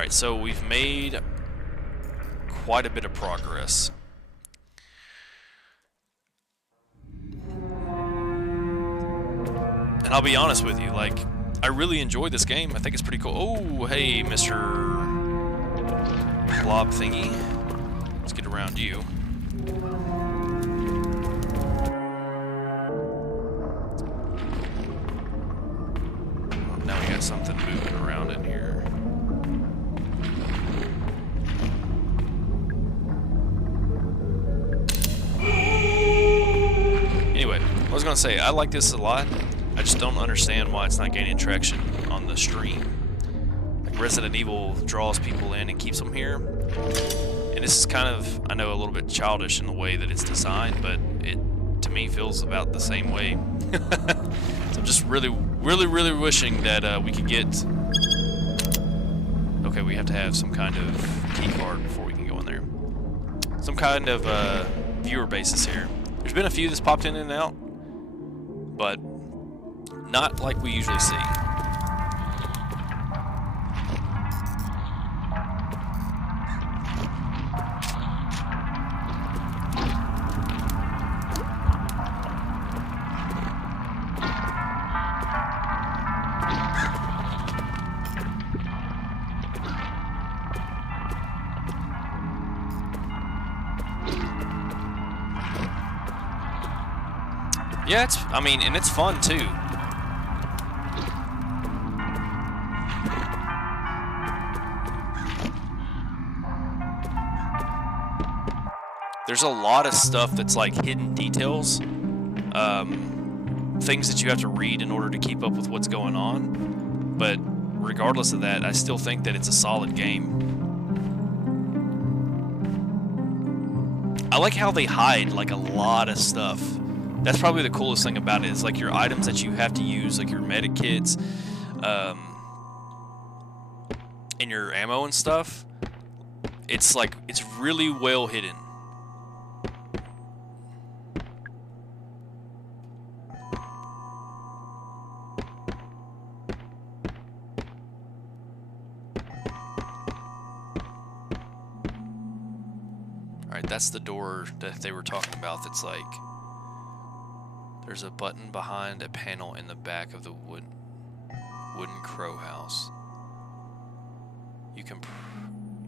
Alright, so we've made quite a bit of progress. And I'll be honest with you, like, I really enjoyed this game. I think it's pretty cool. Oh, hey, Mr. Blob thingy. Let's get around you. Oh, now we got something moving around in here. Anyway, I was gonna say, I like this a lot. I just don't understand why it's not gaining traction on the stream. Like Resident Evil draws people in and keeps them here. And this is kind of, I know, a little bit childish in the way that it's designed, but it, to me, feels about the same way. So I'm just really wishing that we could get... Okay, we have to have some kind of key card before we can go in there. Some kind of viewer basis here. There's been a few that's popped in and out, but not like we usually see. Yeah, it's, I mean, and it's fun too. There's a lot of stuff that's like hidden details, things that you have to read in order to keep up with what's going on. But regardless of that, I still think that it's a solid game. I like how they hide like a lot of stuff. That's probably the coolest thing about it, is like your items that you have to use, like your medic kits, and your ammo and stuff. It's like, it's really well hidden. Alright, that's the door that they were talking about. That's like, there's a button behind a panel in the back of the wooden crow house. You can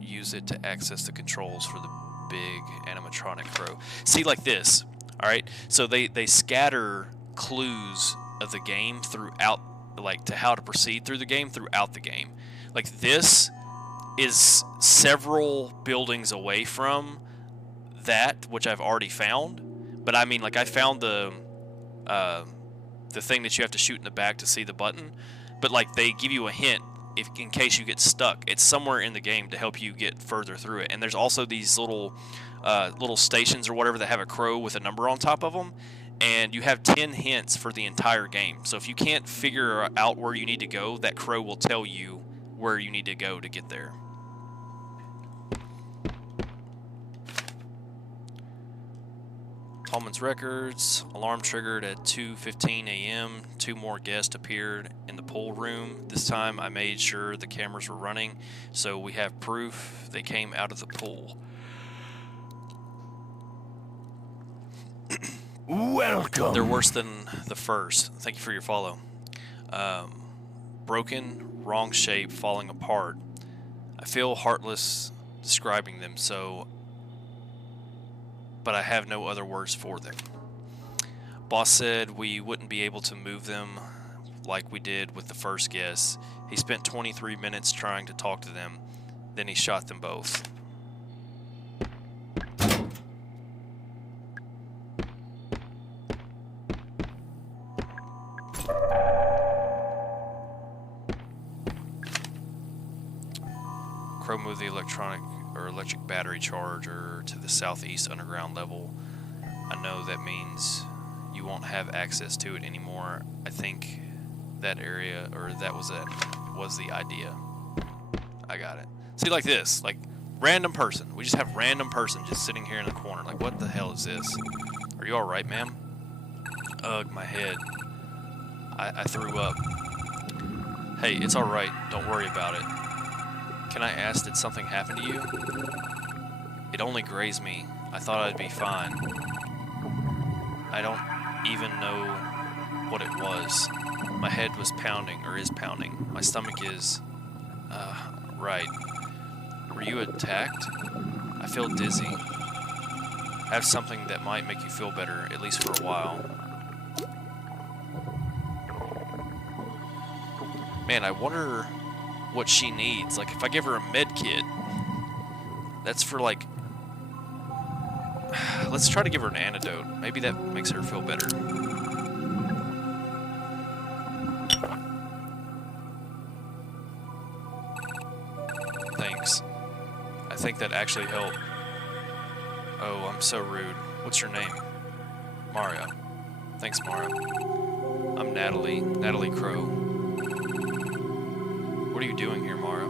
use it to access the controls for the big animatronic crow. See, like this, alright? So they scatter clues of the game throughout, like, to how to proceed through the game throughout the game. Like, this is several buildings away from that, which I've already found. But I mean, like, I found the thing that you have to shoot in the back to see the button, but like they give you a hint if in case you get stuck. It's somewhere in the game to help you get further through it. And there's also these little stations or whatever that have a crow with a number on top of them, and you have 10 hints for the entire game. So if you can't figure out where you need to go, that crow will tell you where you need to go to get there. Tallman's records. Alarm triggered at 2:15 a.m. 2 more guests appeared in the pool room. This time I made sure the cameras were running, so we have proof they came out of the pool. Welcome. They're worse than the first. Thank you for your follow. Broken, wrong shape, falling apart. I feel heartless describing them, but I have no other words for them. Boss said we wouldn't be able to move them like we did with the first guests. He spent 23 minutes trying to talk to them, then he shot them both. Crow moved the electric battery charger to the southeast underground level. I know that means you won't have access to it anymore. I think that area, or that was the idea. I got it. See, like this, like random person. We just have random person just sitting here in the corner. Like, what the hell is this? Are you all right, ma'am? Ugh, my head. I threw up. Hey, it's all right. Don't worry about it. Can I ask, did something happen to you? It only grazed me. I thought I'd be fine. I don't even know what it was. My head was pounding, or is pounding. My stomach is... right. Were you attacked? I feel dizzy. I have something that might make you feel better, at least for a while. Man, I wonder what she needs. Like, if I give her a med kit, that's for, like... Let's try to give her an antidote. Maybe that makes her feel better. Thanks. I think that actually helped. Oh, I'm so rude. What's your name? Mario. Thanks, Mario. I'm Natalie. Natalie Crow. What are you doing here, Mario?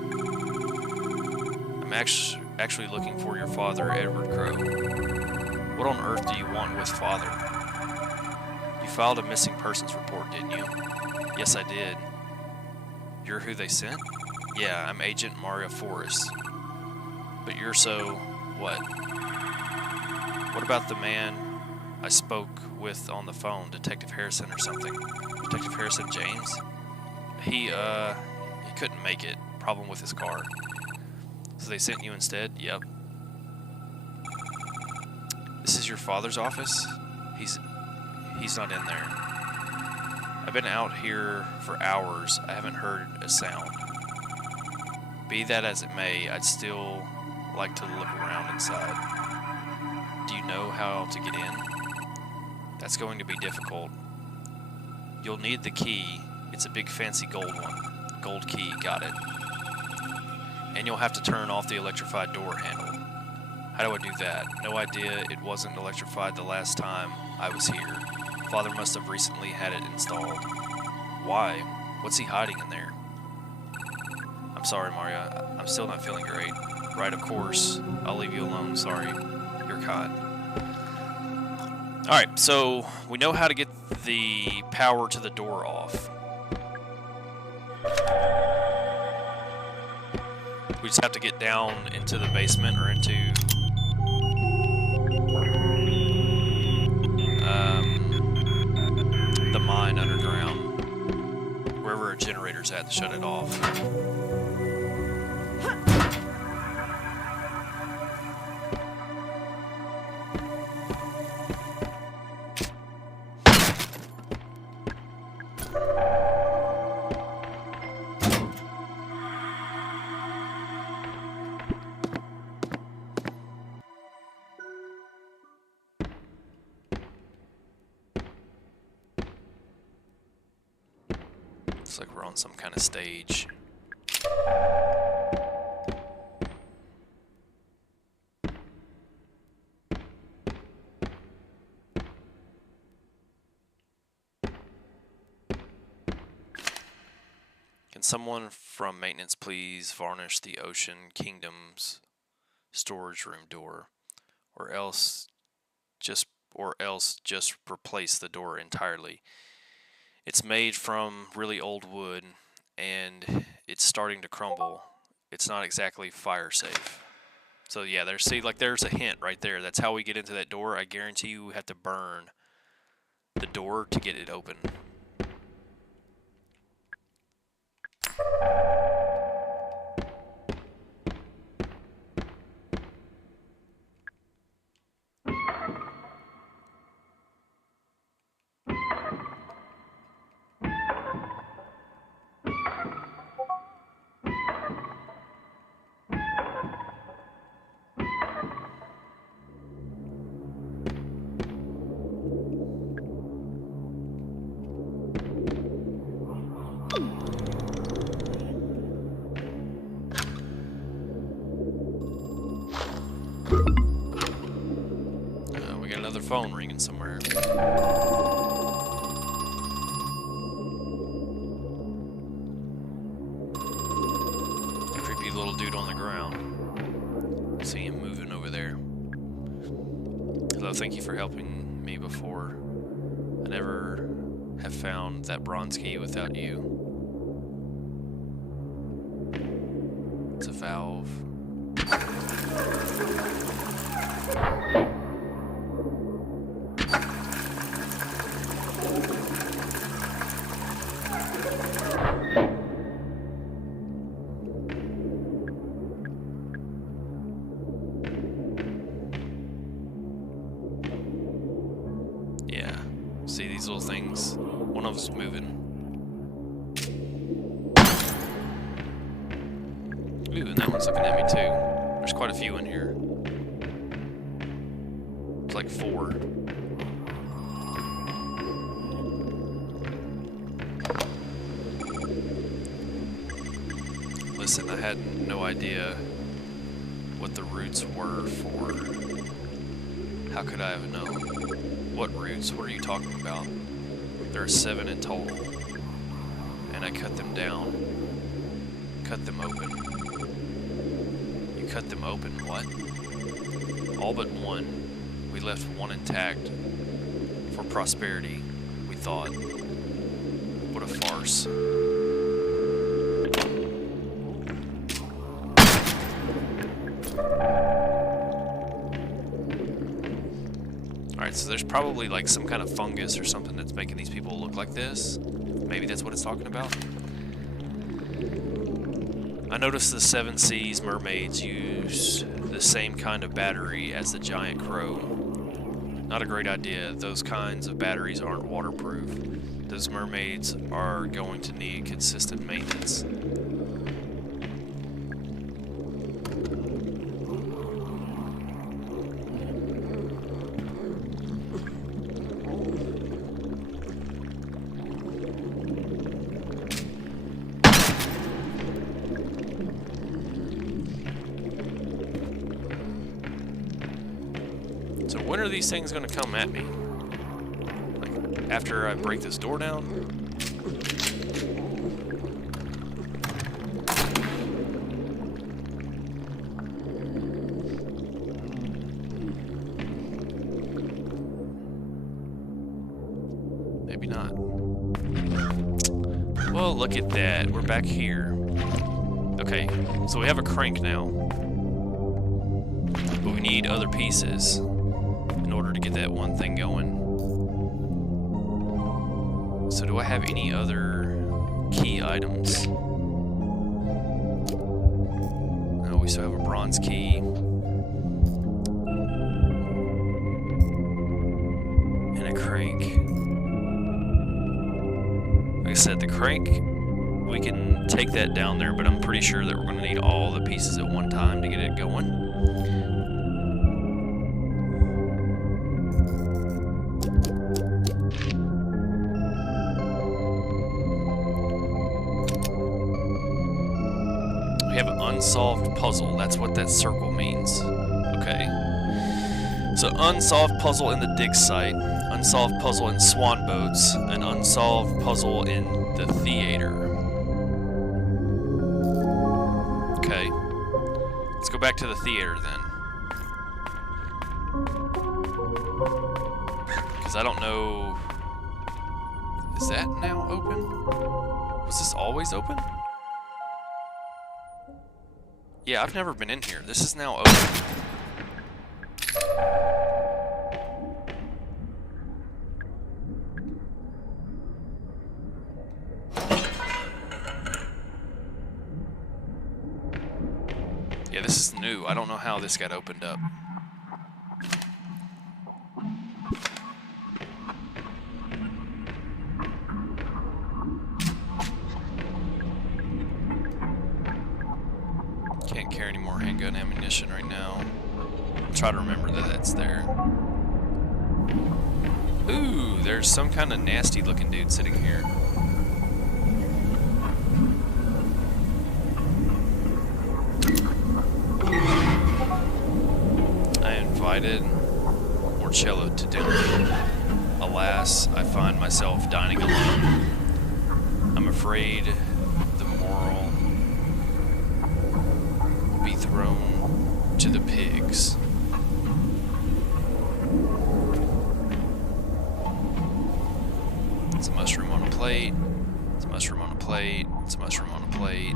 I'm actually looking for your father, Edward Crow. What on earth do you want with father? You filed a missing persons report, didn't you? Yes, I did. You're who they sent? Yeah, I'm Agent Mario Forrest. But you're so... what? What about the man I spoke with on the phone, Detective Harrison or something? Detective Harrison James? He couldn't make it. Problem with his car. So they sent you instead? Yep. This is your father's office? He's not in there. I've been out here for hours. I haven't heard a sound. Be that as it may, I'd still like to look around inside. Do you know how to get in? That's going to be difficult. You'll need the key. It's a big fancy gold one. Gold key, got it. And you'll have to turn off the electrified door handle. How do I do that? No idea. It wasn't electrified the last time I was here. Father must have recently had it installed. Why? What's he hiding in there? I'm sorry, Mario. I'm still not feeling great. Right, of course. I'll leave you alone. Sorry. You're kind. Alright, so we know how to get the power to the door off. We just have to get down into the basement or into the mine underground, wherever a generator's at to shut it off. Looks like we're on some kind of stage. Can someone from maintenance please varnish the Ocean Kingdom's storage room door, or else just replace the door entirely? It's made from really old wood, and it's starting to crumble. It's not exactly fire safe. So yeah, there's a hint right there. That's how we get into that door. I guarantee you we have to burn the door to get it open. We got another phone ringing somewhere. A creepy little dude on the ground. I see him moving over there. Hello, thank you for helping me before. I never have found that bronze key without you. It's a vow. See these little things? One of them's moving. Ooh, and that one's looking at me too. There's quite a few in here. It's like 4. Listen, I had no idea what the roots were for. How could I have known? What roots? What are you talking about? There are 7 in total. And I cut them down. Cut them open. You cut them open, what? All but 1. We left 1 intact. For prosperity, we thought. What a farce. Alright, so there's probably like some kind of fungus or something that's making these people look like this. Maybe that's what it's talking about. I noticed the 7 Seas mermaids use the same kind of battery as the giant crow. Not a great idea. Those kinds of batteries aren't waterproof. Those mermaids are going to need consistent maintenance. So when are these things going to come at me? Like, after I break this door down? Maybe not. Well, look at that. We're back here. Okay, so we have a crank now. But we need other pieces in order to get that one thing going. So do I have any other key items? No, we still have a bronze key. And a crank. Like I said, the crank, we can take that down there, but I'm pretty sure that we're going to need all the pieces at one time to get it going. We have an unsolved puzzle. That's what that circle means. Okay. So unsolved puzzle in the dig site, unsolved puzzle in swan boats, an unsolved puzzle in the theater. Okay. Let's go back to the theater then. Because I don't know... Is that now open? Was this always open? Yeah, I've never been in here. This is now open. Yeah, this is new. I don't know how this got opened up. Can't carry any more handgun ammunition right now. I'll try to remember that that's there. Ooh, there's some kind of nasty looking dude sitting here. I invited Morcello to dinner. Alas, I find myself dining alone. I'm afraid the moral will be thrown to the pigs. It's a mushroom on a plate. It's a mushroom on a plate. It's a mushroom on a plate.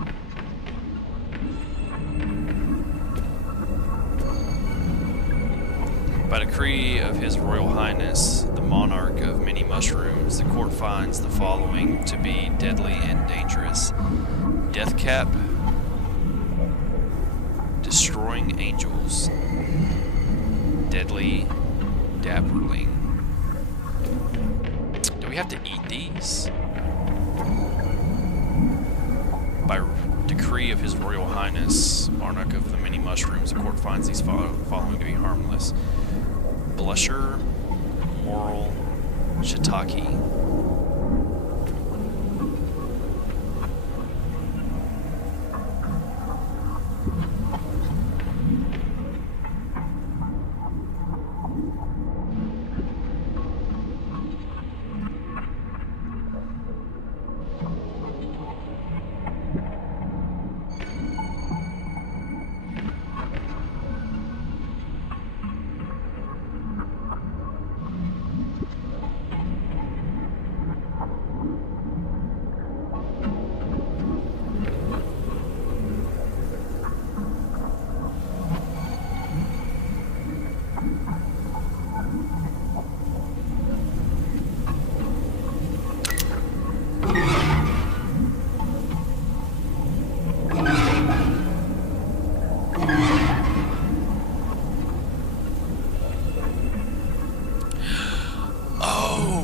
By decree of His Royal Highness, the monarch of many mushrooms, the court finds the following to be deadly and dangerous. Death cap, destroying angels, deadly dapperling, have to eat these? By decree of His Royal Highness, Monarch of the Many Mushrooms, the court finds these following to be harmless. Blusher, Moral, Shiitake.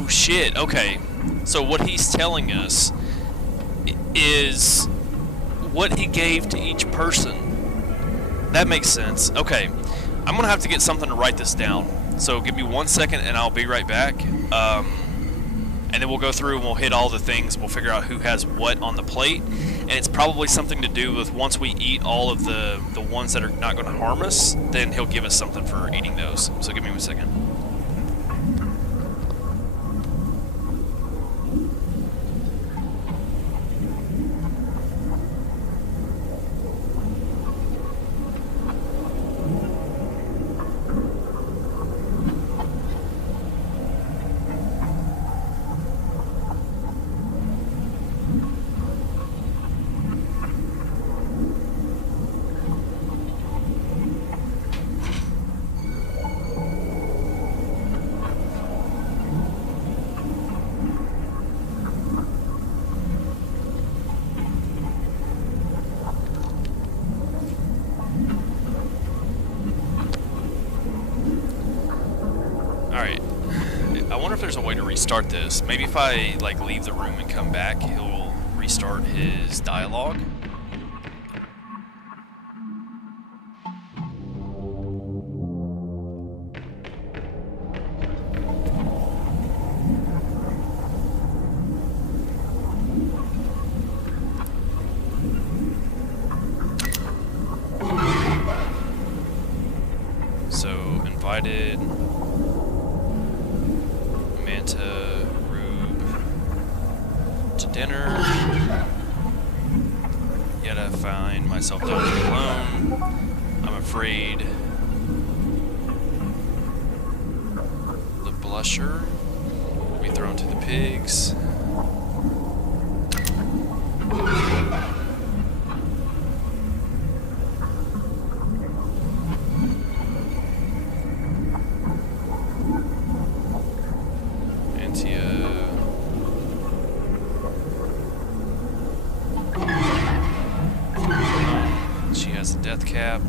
Shit, okay. So what he's telling us is what he gave to each person. That makes sense. Okay. I'm gonna have to get something to write this down. So give me 1 second and I'll be right back. And then we'll go through and we'll hit all the things. We'll figure out who has what on the plate. And it's probably something to do with once we eat all of the ones that are not gonna harm us, then he'll give us something for eating those. So give me 1 second. There's a way to restart this. Maybe if I like leave the room and come back, he'll restart his dialogue. So invited dinner, yet I find myself dining alone. I'm afraid the blusher will be thrown to the pigs. Death cap.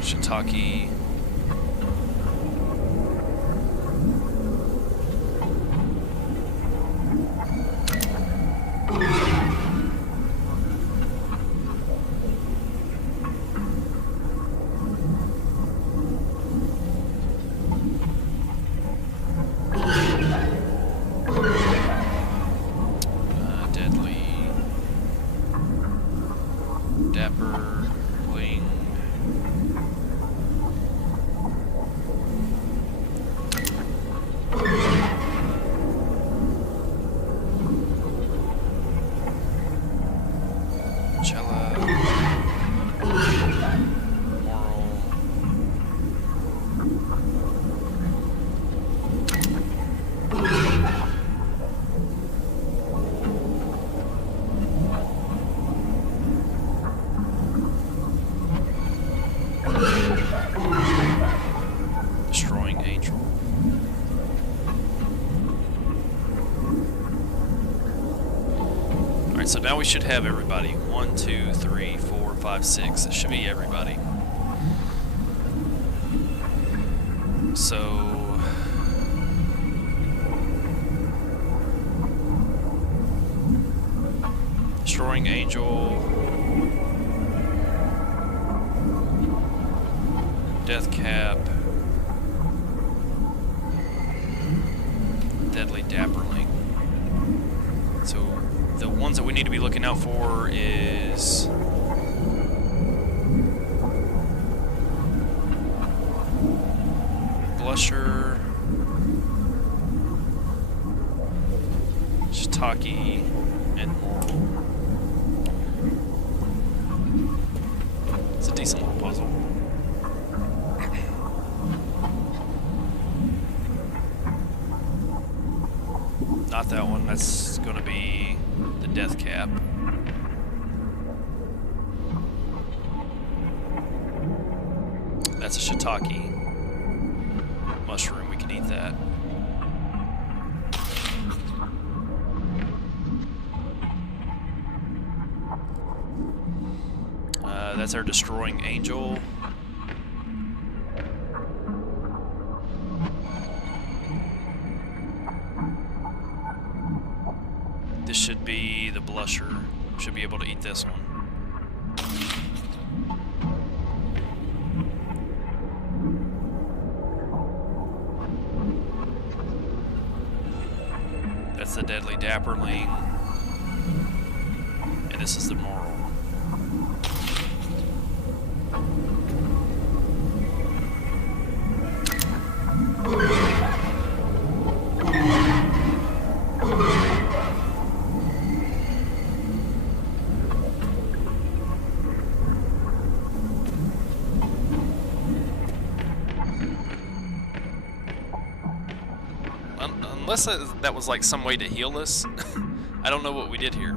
Shiitake. Destroying Angel. Alright, so now we should have everybody. 1, 2, 3, 4, 5, 6. It should be everybody. So... Destroying Angel... Death Cap... Deadly Dapperling. So the ones that we need to be looking out for is Blusher, Shiitake, and Moral. It's a decent little puzzle. Not that one, that's going to be the Death Cap. That's a Shiitake mushroom, we can eat that. That's our Destroying Angel. This should be the Blusher. Should be able to eat this one. That's the Deadly Dapperling. And this is the Moral. Unless that was like some way to heal us. I don't know what we did here.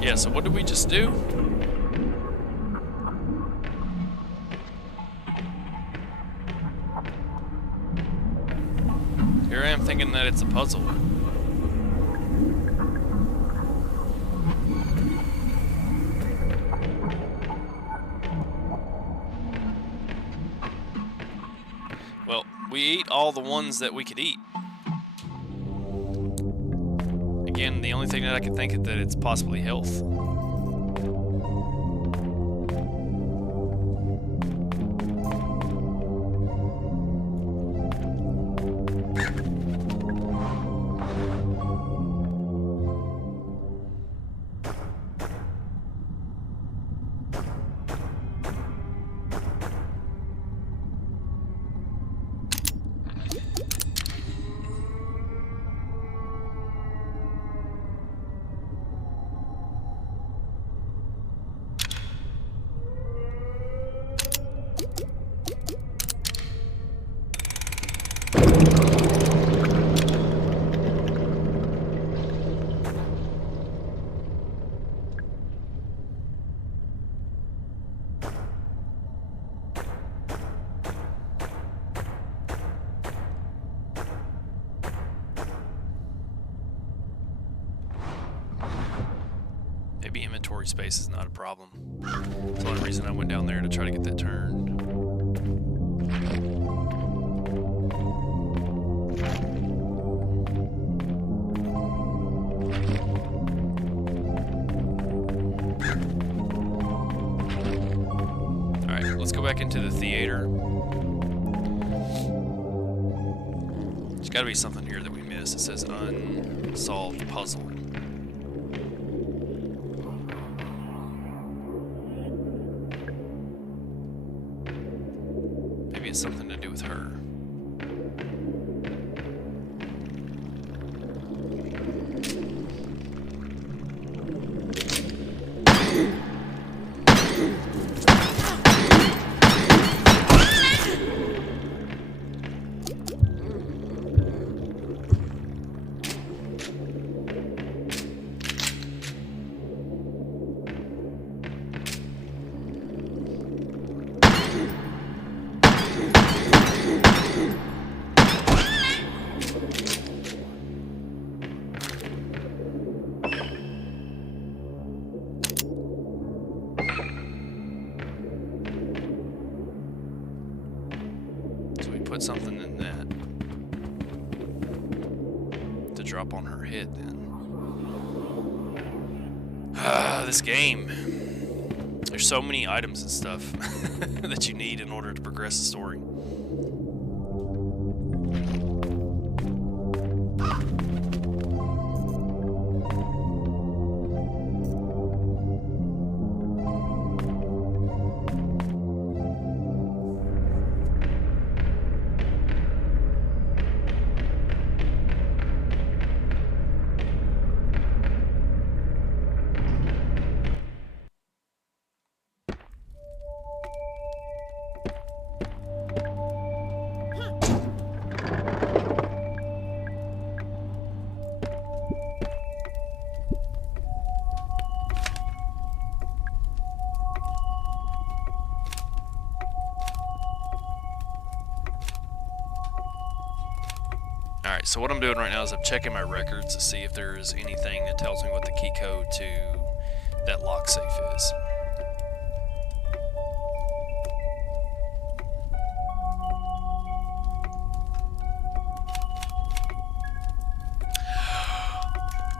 Yeah, so what did we just do? Here I am thinking that it's a puzzle. Well, we ate all the ones that we could eat. Again, the only thing that I can think is that it's possibly health. Maybe inventory space is not a problem. That's the only reason I went down there to try to get that turned. Alright, let's go back into the theater. There's gotta be something here that we missed. It says unsolved puzzle. Maybe it's something to do with her. Put something in that to drop on her head then. This game. There's so many items and stuff that you need in order to progress the story. Alright, so what I'm doing right now is I'm checking my records to see if there is anything that tells me what the key code to that lock safe is.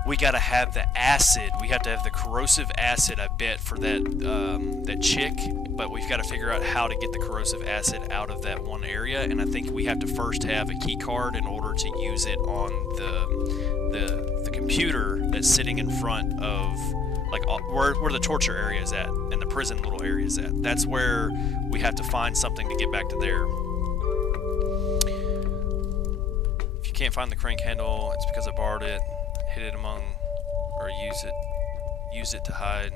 We gotta have the acid. We have to have the corrosive acid, I bet, for that that chick. But we've got to figure out how to get the corrosive acid out of that one area. And I think we have to first have a key card in order to use it on the computer that's sitting in front of, like, where the torture area is at and the prison little area is at. That's where we have to find something to get back to there. If you can't find the crank handle, it's because I borrowed it. Hit it among, or use it to hide.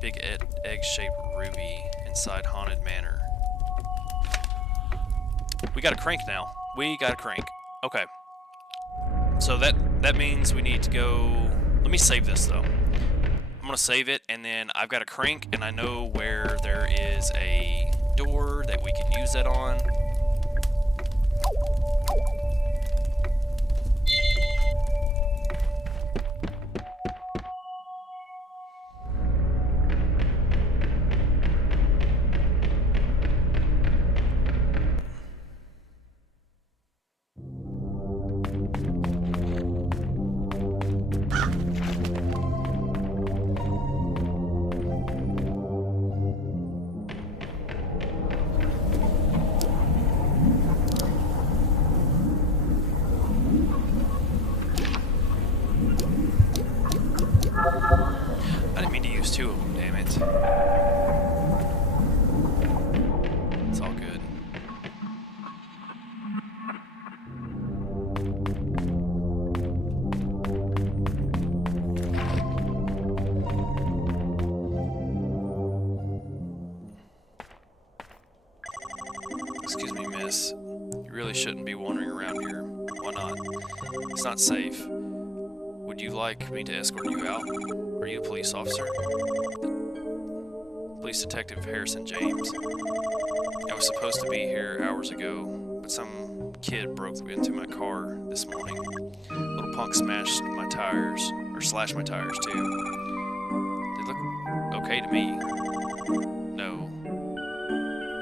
Big egg-shaped ruby inside haunted manor. We got a crank now. We got a crank. Okay. So that means we need to go. Let me save this though. I'm gonna save it, and then I've got a crank, and I know where there is a door that we can use that on. I didn't mean to use two of them, damn it. It's all good. Excuse me, miss. You really shouldn't be wandering around here. Why not? It's not safe. Would you like me to escort you out? Are you a police officer? Police Detective Harrison James. I was supposed to be here hours ago, but some kid broke into my car this morning. Little punk smashed my tires, or slashed my tires too. They look okay to me. No.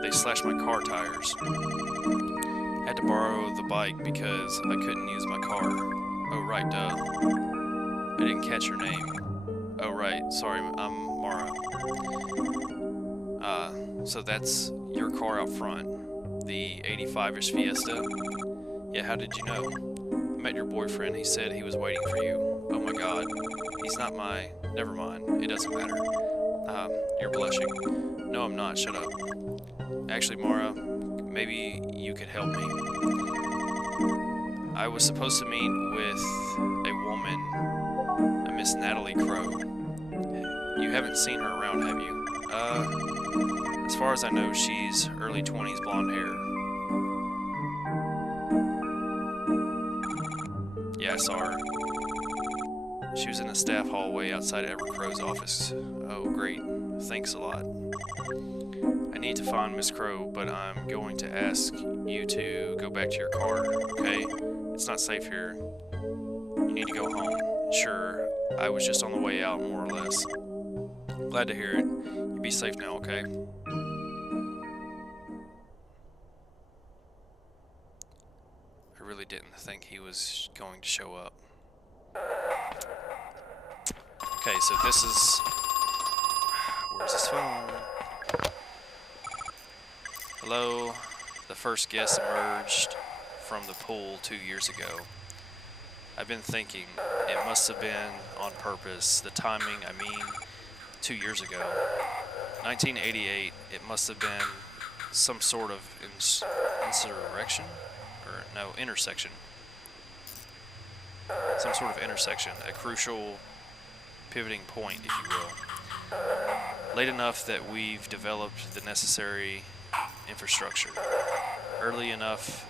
They slashed my car tires. Had to borrow the bike because I couldn't use my car. Oh right, duh. I didn't catch your name. Oh right, sorry, I'm Mara. So that's your car out front, the 85-ish Fiesta? Yeah, how did you know? I met your boyfriend, he said he was waiting for you. Oh my god, he's not my... Never mind, it doesn't matter. You're blushing. No, I'm not, shut up. Actually, Mara, could help me. I was supposed to meet with a woman, a Miss Natalie Crow. You haven't seen her around, have you? As far as I know, she's early 20s, blonde hair. Yeah, I saw her. She was in the staff hallway outside Edward Crow's office. Oh, great. Thanks a lot. I need to find Miss Crow, but I'm going to ask you to go back to your car, okay? It's not safe here. You need to go home. Sure, I was just on the way out, more or less. Glad to hear it. You be safe now, okay? I really didn't think he was going to show up. Okay, so this is... Where's his phone? Hello? The first guest emerged from the pool 2 years ago. I've been thinking, it must have been on purpose. The timing, I mean, 2 years ago. 1988, it must have been some sort of insurrection? Or, no, intersection. Some sort of intersection, a crucial pivoting point, if you will. Late enough that we've developed the necessary infrastructure. Early enough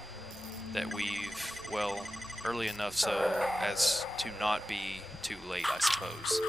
that we've, well, early enough so as to not be too late, I suppose.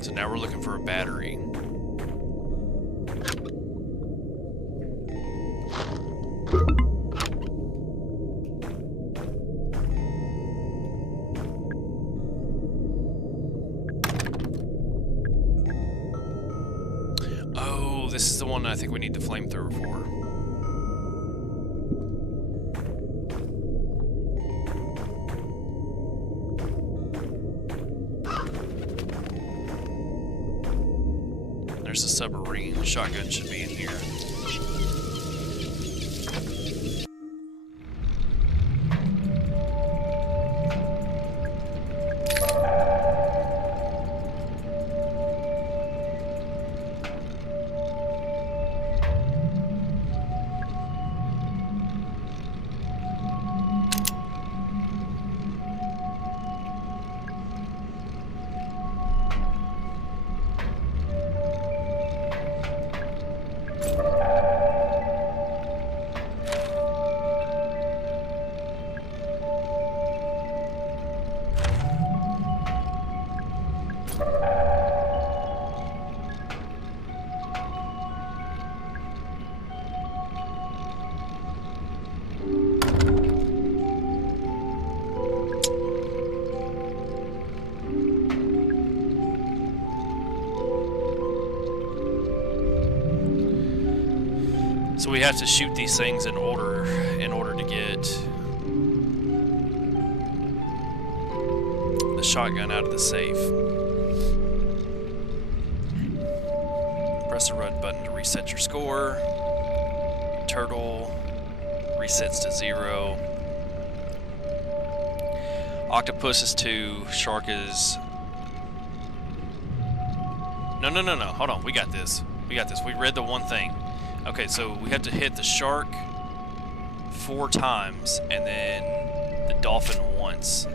So now we're looking for a battery. Oh, this is the one I think we need the flamethrower for. There's a submarine. The shotgun should be in here. So we have to shoot these things in order to get the shotgun out of the safe. Press the red button to reset your score. Turtle resets to 0. Octopus is 2. Shark is... No. Hold on. We got this. We read the one thing. Okay, so we have to hit the shark 4 times and then the dolphin once.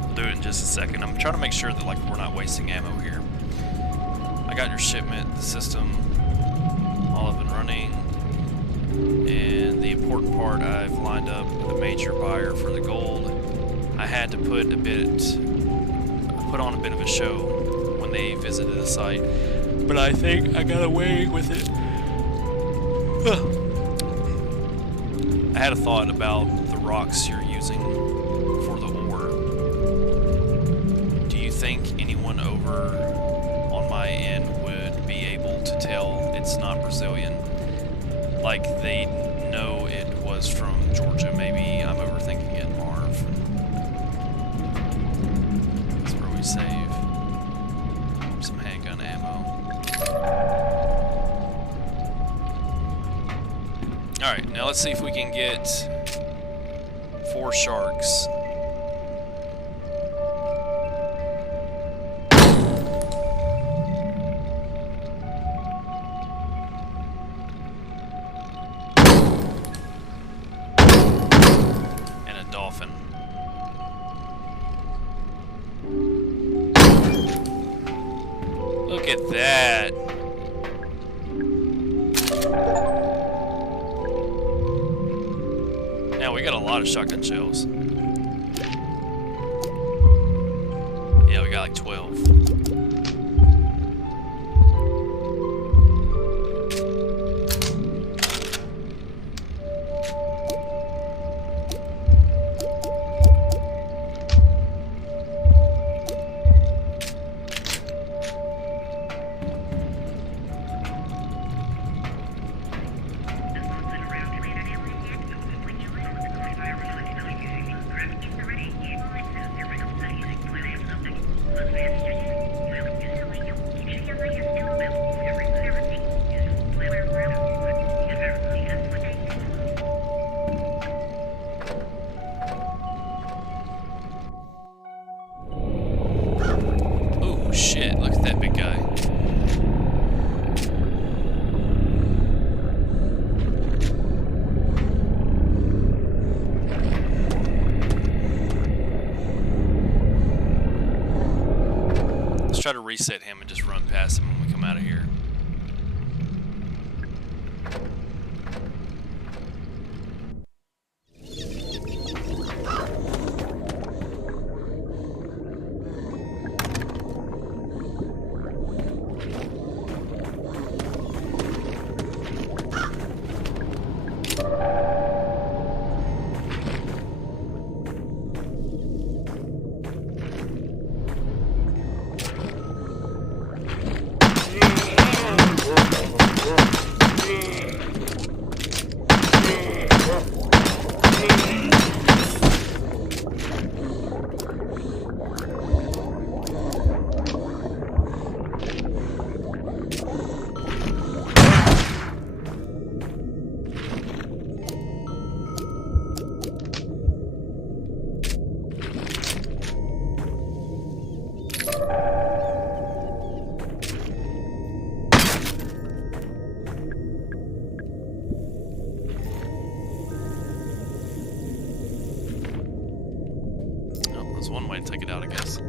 We'll do it in just a second. I'm trying to make sure that we're not wasting ammo here. I got your shipment, the system, all up and running. And the important part, I've lined up a major buyer for the gold. I had to put on a bit of a show when they visited the site, but I think I got away with it. I had a thought about the rocks you're using for the ore. Do you think anyone over on my end would be able to tell it's not Brazilian? Like they know it was from Georgia. Maybe I'm overthinking it, Marv. That's where we save some handgun ammo. Alright, now let's see if we can get 4 sharks. And a dolphin. Look at that. Now we got a lot of shotgun shells. Yeah, we got like 12. Shit, look at that big guy. Let's try to reset him and just run past him when we come out of here. There's one way to take it out, I guess. So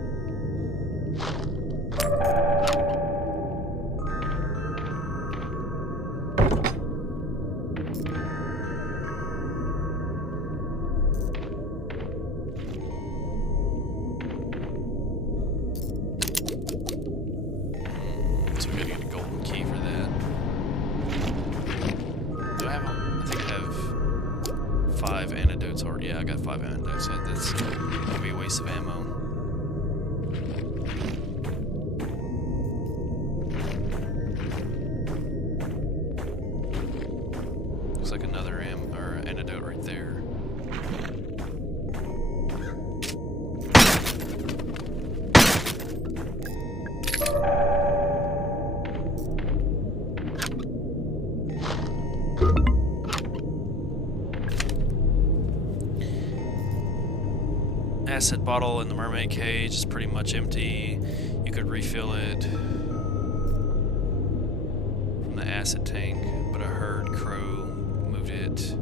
we gotta get a golden key for that. Do I have I think I have 5 antidotes already. Yeah, I got 5 antidotes, so that's gonna be a waste of ammo. Looks like another antidote right there. Acid bottle in the mermaid cage is pretty much empty. You could refill it from the acid tank, but I heard Crow moved it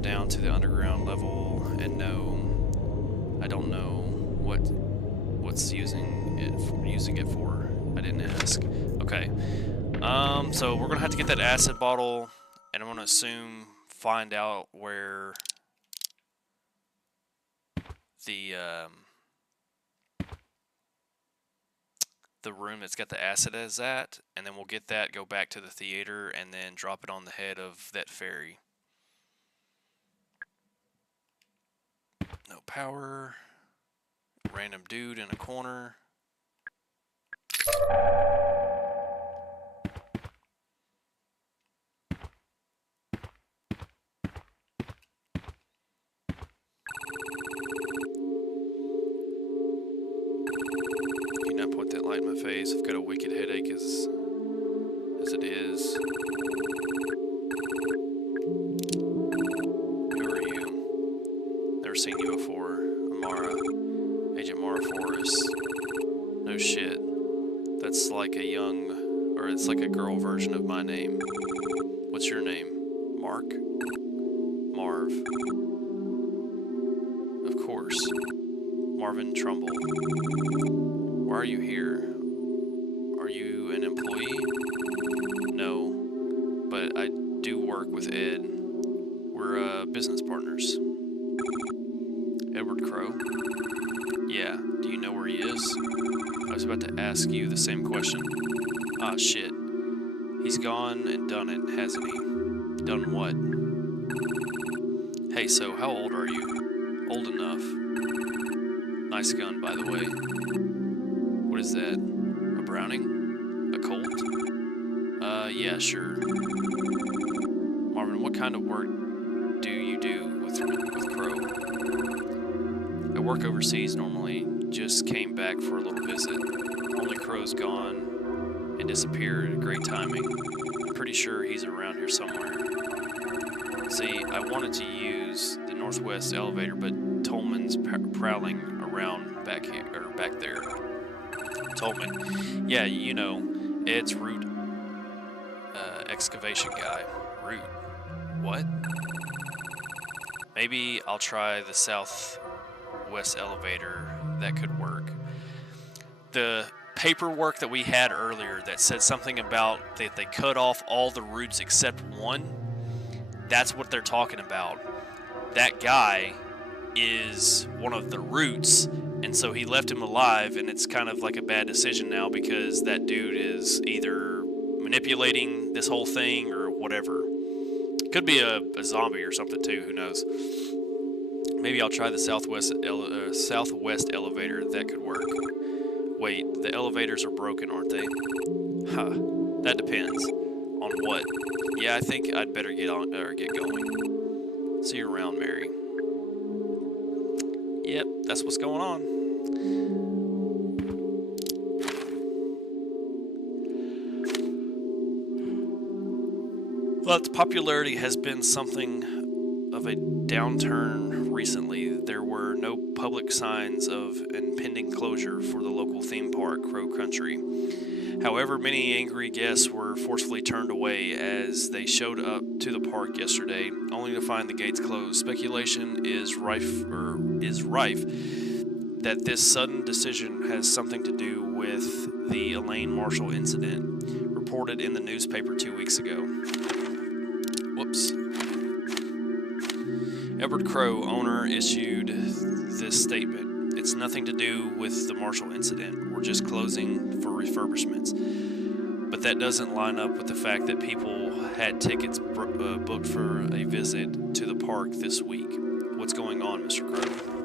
down to the underground level, and no, I don't know what's using it for. I didn't ask. Okay, so we're gonna have to get that acid bottle, and I'm gonna find out where the room that's got the acid is at, and then we'll get that, go back to the theater, and then drop it on the head of that fairy. No power. Random dude in a corner. You not point that light in my face. I've got a wicked headache as it is. Who are you? Never seen you before. Amara. Agent Mara Forrest. No shit. That's like a young, or it's like a girl version of my name. What's your name? Mark? Marv. Of course. Marvin Trumbull. Why are you here? Are you an employee? No, but I do work with Ed. We're business partners. Edward Crow? Yeah, do you know where he is? I was about to ask you the same question. Ah, shit. He's gone and done it, hasn't he? Done what? Hey, so how old are you? Old enough. Nice gun, by the way. What is that? A Browning? A Colt? Yeah, sure. Marvin, what kind of work do you do with Crow? I work overseas normally. Just came back for a little visit. Only Crow's gone and disappeared. Great timing. I'm pretty sure he's around here somewhere. See, I wanted to use the northwest elevator, but Tolman's prowling around back here, or back there. Tolman. Yeah, you know, Ed's root excavation guy. Root. What? Maybe I'll try the southwest elevator. That could work. The paperwork that we had earlier that said something about that they cut off all the roots except one, that's what they're talking about. That guy is one of the roots, and so he left him alive, and it's kind of like a bad decision now because that dude is either manipulating this whole thing or whatever. Could be a zombie or something too, who knows. Maybe I'll try the southwest elevator. That could work. Wait, the elevators are broken, aren't they? Huh. That depends. On what? Yeah, I think I'd better get going. See you around, Mary. Yep, that's what's going on. But popularity has been something of a downturn recently. There were no public signs of impending closure for the local theme park, Crow Country. However, many angry guests were forcefully turned away as they showed up to the park yesterday, only to find the gates closed. Speculation is rife that this sudden decision has something to do with the Elaine Marshall incident, reported in the newspaper 2 weeks ago. Whoops. Edward Crow, owner, issued this statement. It's nothing to do with the Marshall incident. We're just closing for refurbishments. But that doesn't line up with the fact that people had tickets booked for a visit to the park this week. What's going on, Mr. Crow?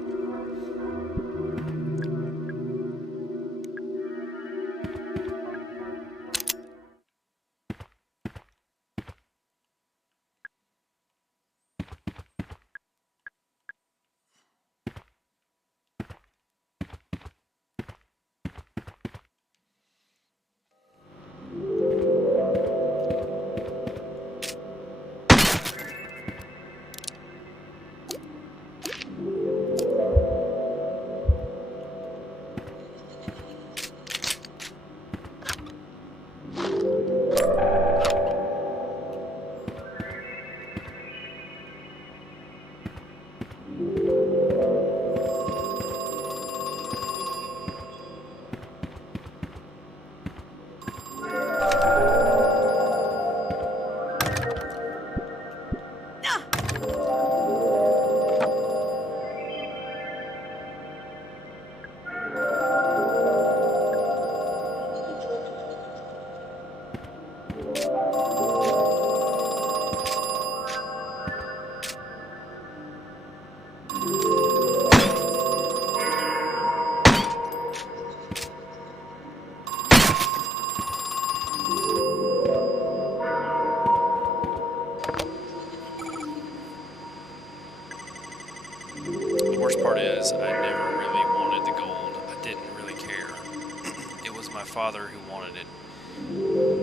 worst part is, I never really wanted the gold. I didn't really care. It was my father who wanted it.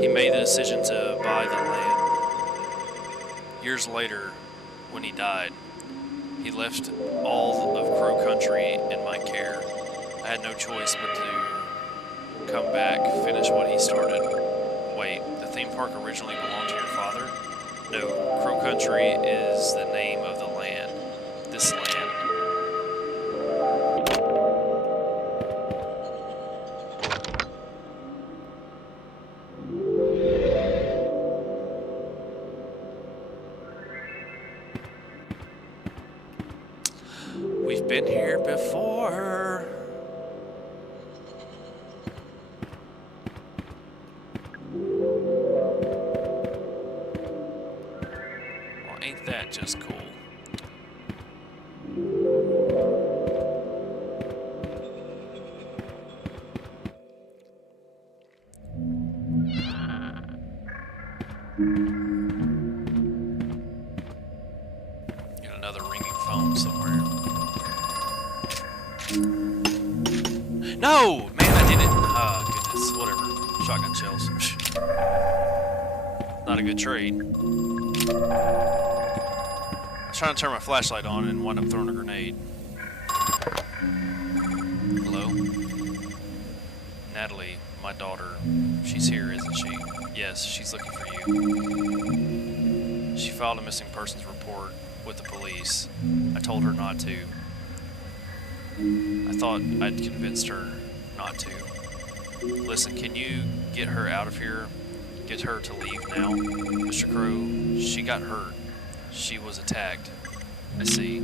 He made the decision to buy the land. Years later, when he died, he left all of Crow Country in my care. I had no choice but to come back, finish what he started. Wait, the theme park originally belonged to your father? No, Crow Country is the name of the land. This land. We've been here before. Well, ain't that just cool? Get another ringing phone somewhere. No! Man, I did it. Ah, goodness. Whatever. Shotgun shells. Not a good trade. I was trying to turn my flashlight on and wound up throwing a grenade. Hello? Natalie, my daughter. She's here, isn't she? Yes, she's looking for you. She filed a missing persons report with the police. I told her not to. I thought I'd convinced her not to. Listen, can you get her out of here? Get her to leave now? Mr. Crow, she got hurt. She was attacked. I see.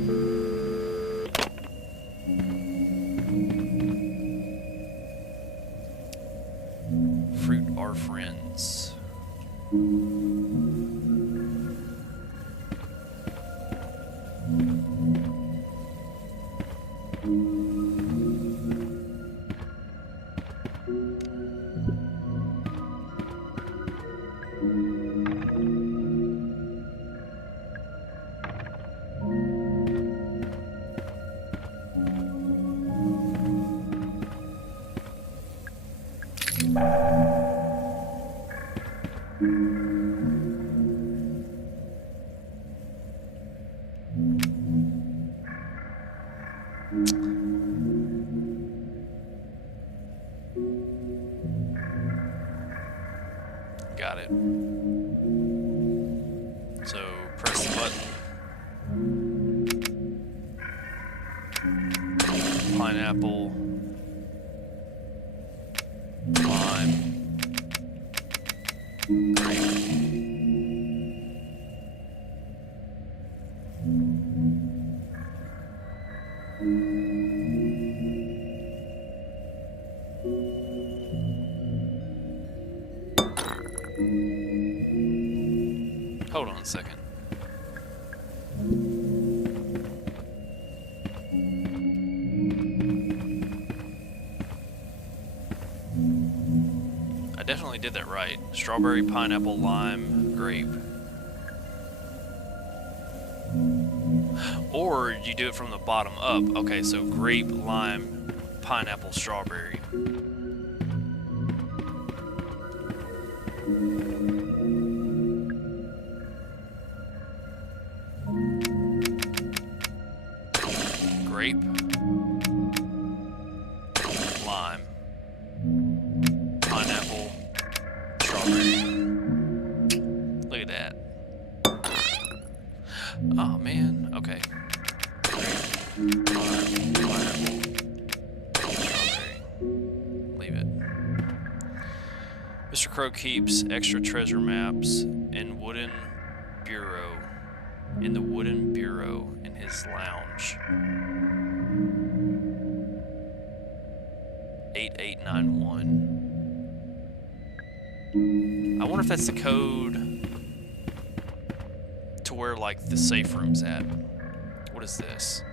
Fruit our friends. Got it. So, press the button. Pineapple. Lime. Grape. Hold on a second. I definitely did that right. Strawberry, pineapple, lime, grape. Or you do it from the bottom up. Okay, so grape, lime, pineapple, strawberry. Grape, lime, pineapple, strawberry. Look at that. Oh man, okay. Grape, lime, pineapple, strawberry. Leave it. Mr. Crow keeps extra treasure maps in wooden bureau. In the wooden bureau in his lounge. 8891. I wonder if that's the code to where, like, the safe room's at. What is this?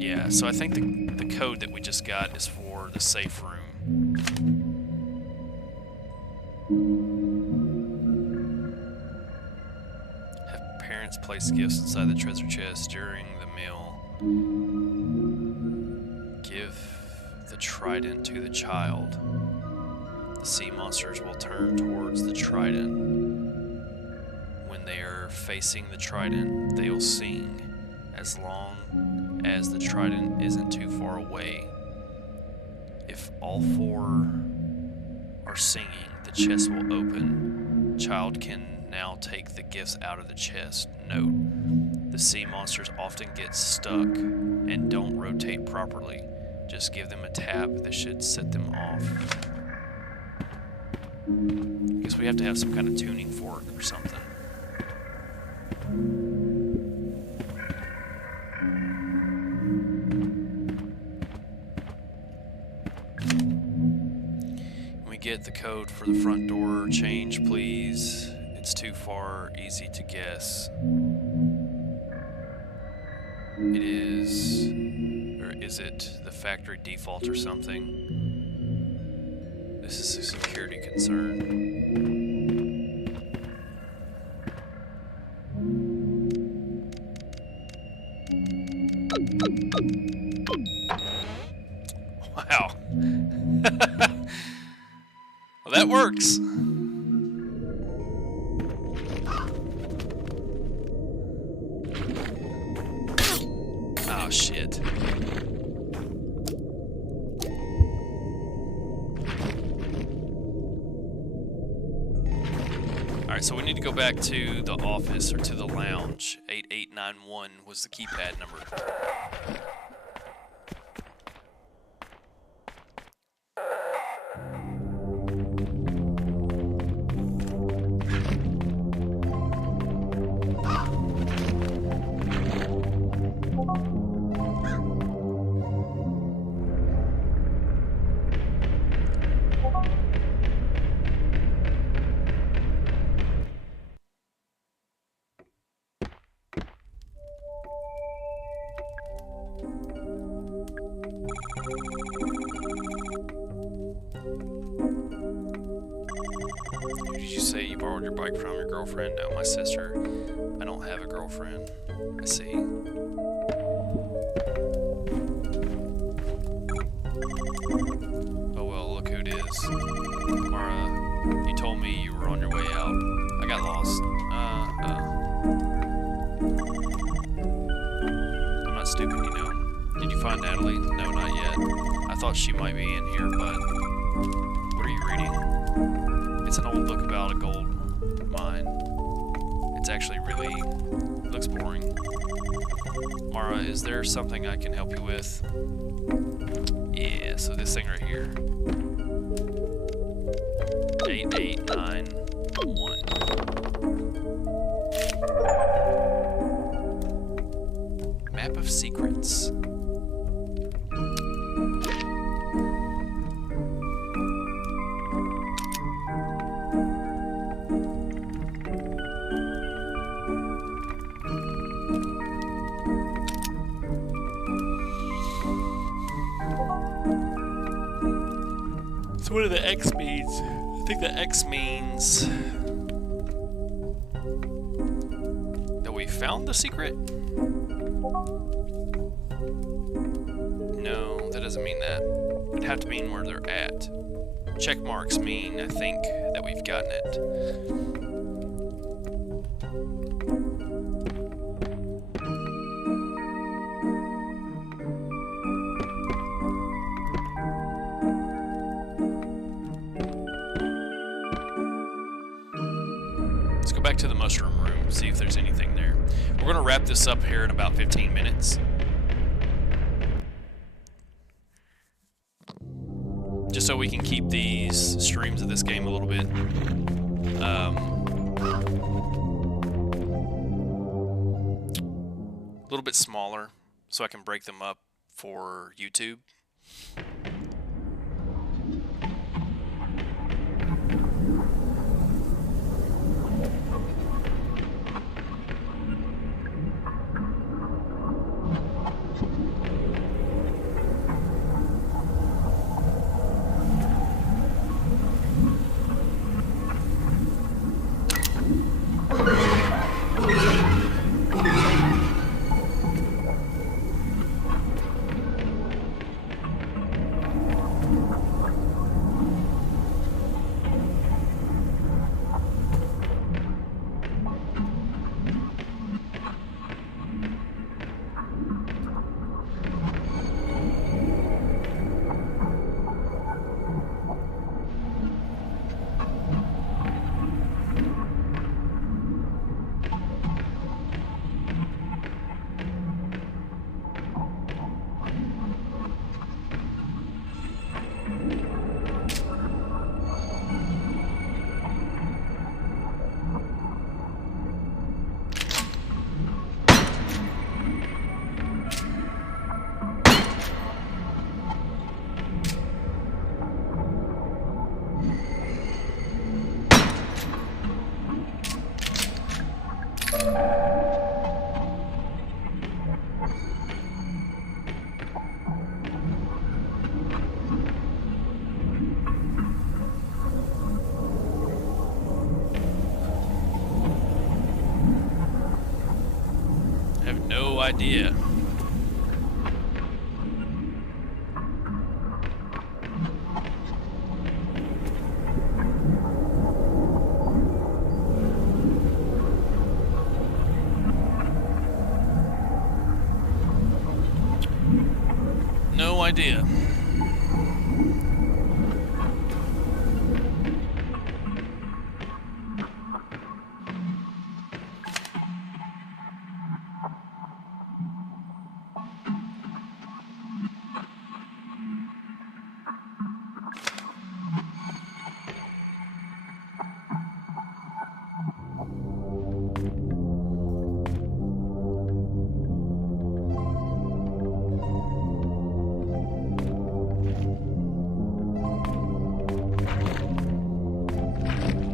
Yeah, so I think the code that we just got is for the safe room. Have parents place gifts inside the treasure chest during the meal. Give the trident to the child. The sea monsters will turn towards the trident. When they are facing the trident, they will sing, as long as the trident isn't too far away. If all four are singing, the chest will open. Child can now take the gifts out of the chest. Note, the sea monsters often get stuck and don't rotate properly. Just give them a tap. That should set them off. I guess we have to have some kind of tuning fork or something. Can we get the code for the front door change, please? It's too far, easy to guess. It is, or is it the factory default or something? This is a security concern. Wow. Well, that works. Oh, shit. Alright, so we need to go back to the office, or to the lounge. 8891 was the keypad number. Did you say you borrowed your bike from your girlfriend? No, my sister. I don't have a girlfriend. I see. Oh well, look who it is. Mara, you told me you were on your way out. I got lost. I'm not stupid, you know. Did you find Natalie? No, not yet. I thought she might be in here, but... What are you reading? It's an old book about a gold mine. It's actually really... looks boring. Mara, is there something I can help you with? Yeah, so this thing right here. 8891. Map of secrets. So what do the X means? I think the X means that we found the secret? No, that doesn't mean that. It'd have to mean where they're at. Check marks mean, I think, that we've gotten it. Let's go back to the mushroom room, see if there's anything there. We're going to wrap this up here in about 15 minutes. Just so we can keep these streams of this game a little bit smaller, so I can break them up for YouTube. have no idea. No idea.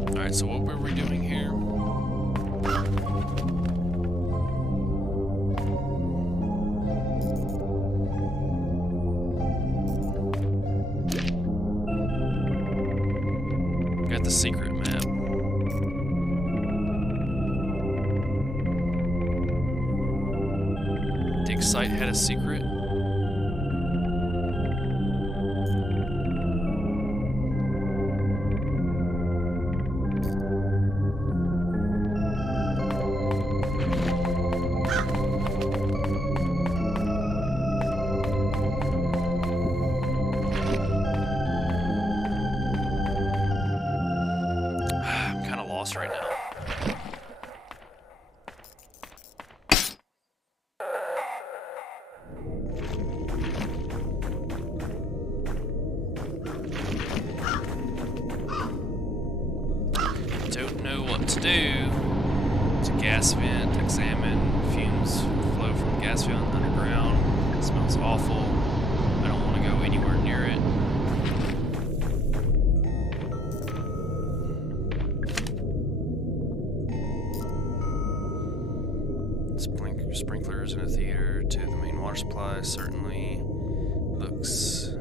Alright, so what were we doing here? Got the secret map. Dig site had a secret. Right now. Don't know what to do. It's a gas vent. Examine. Fumes flow from the gas vent underground. It smells awful. I don't want to go anywhere near it. Sprinklers in a theater to the main water supply certainly looks.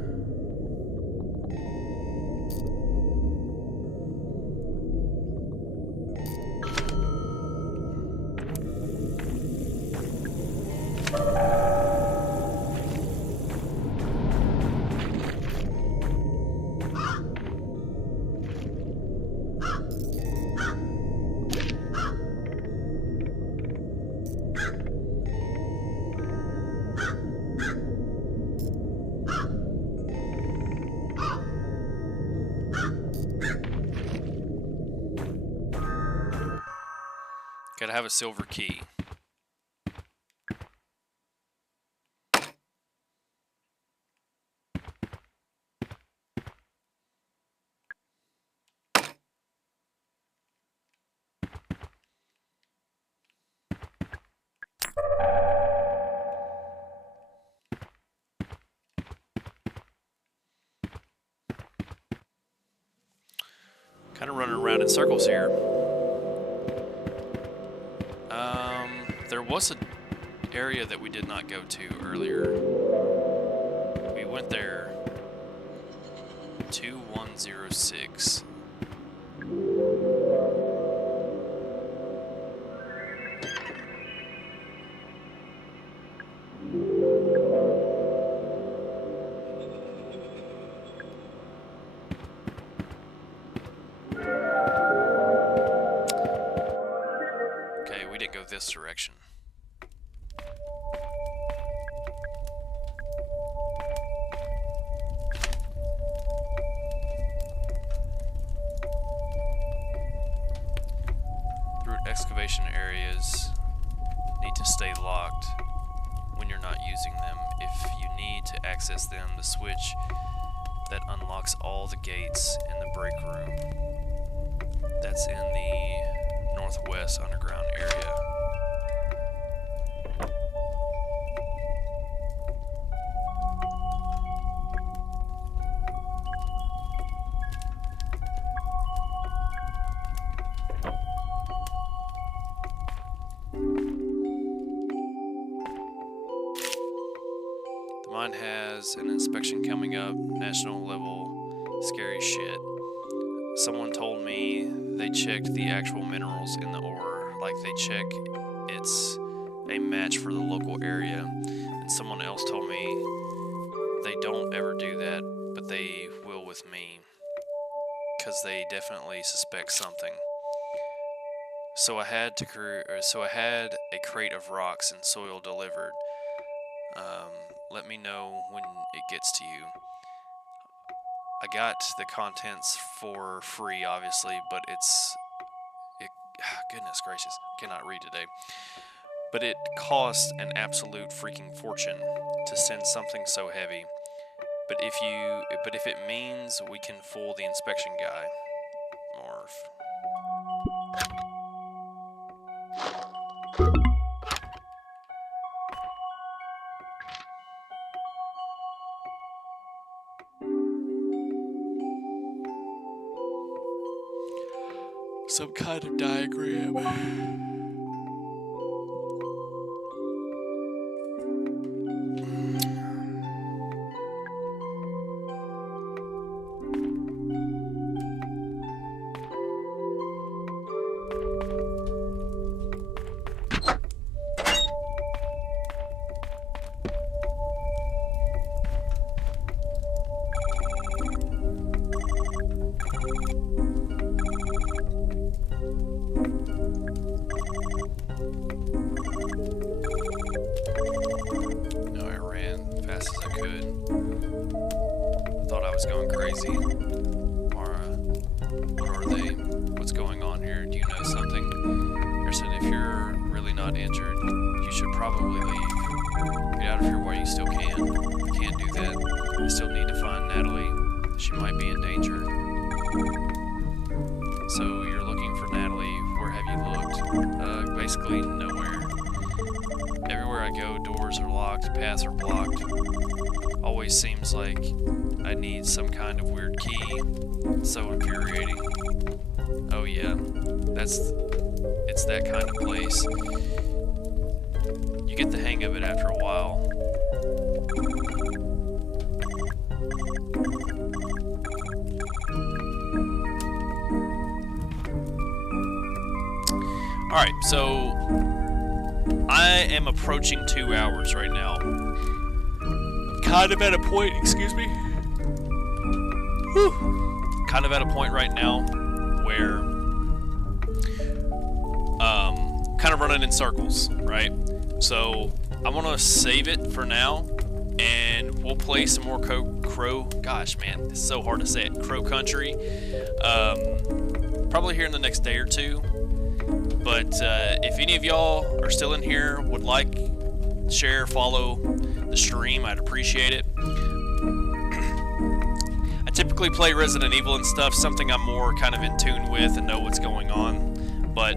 Gotta have a silver key. Kind of running around in circles here. There was an area that we did not go to earlier. We went there. 2106. Okay, we didn't go this direction. Excavation areas need to stay locked when you're not using them. If you need to access them, the switch that unlocks all the gates in the break room. That's in the northwest underground area. Mine has an inspection coming up, national level, scary shit. Someone told me they checked the actual minerals in the ore, like they check its a match for the local area. And someone else told me they don't ever do that, but they will with me, because they definitely suspect something. So I had a crate of rocks and soil delivered. Let me know when it gets to you. I got the contents for free, obviously, but goodness gracious, I cannot read today. But it costs an absolute freaking fortune to send something so heavy. But if it means we can fool the inspection guy, Morph. Some kind of diagram. Going crazy. Mara, what are they? What's going on here? Do you know something? Harrison, if you're really not injured, you should probably leave. Get out of here while you still can. I can't do that. I still need to find Natalie. She might be in danger. So you're looking for Natalie. Where have you looked? Basically nowhere. Everywhere I go, doors are locked, paths are blocked. Always seems like I need some kind of weird key. It's so infuriating. Oh yeah, it's that kind of place. You get the hang of it after a while. Alright, so I am approaching 2 hours right now. Kind of at a point, excuse me. Whew. Kind of at a point right now where kind of running in circles, right? So I'm gonna save it for now, and we'll play some more Crow. Gosh, man, it's so hard to say it. Crow Country. Probably here in the next day or two. But if any of y'all are still in here, would like, share, follow the stream, I'd appreciate it. I typically play Resident Evil and stuff, something I'm more kind of in tune with and know what's going on. But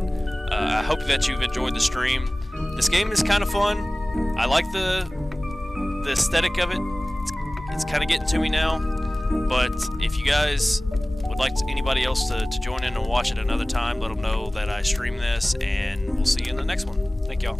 I hope that you've enjoyed the stream. This game is kind of fun. I like the aesthetic of it. It's kind of getting to me now. But if you guys would like anybody else to join in and watch it another time, let them know that I stream this, and we'll see you in the next one. Thank y'all.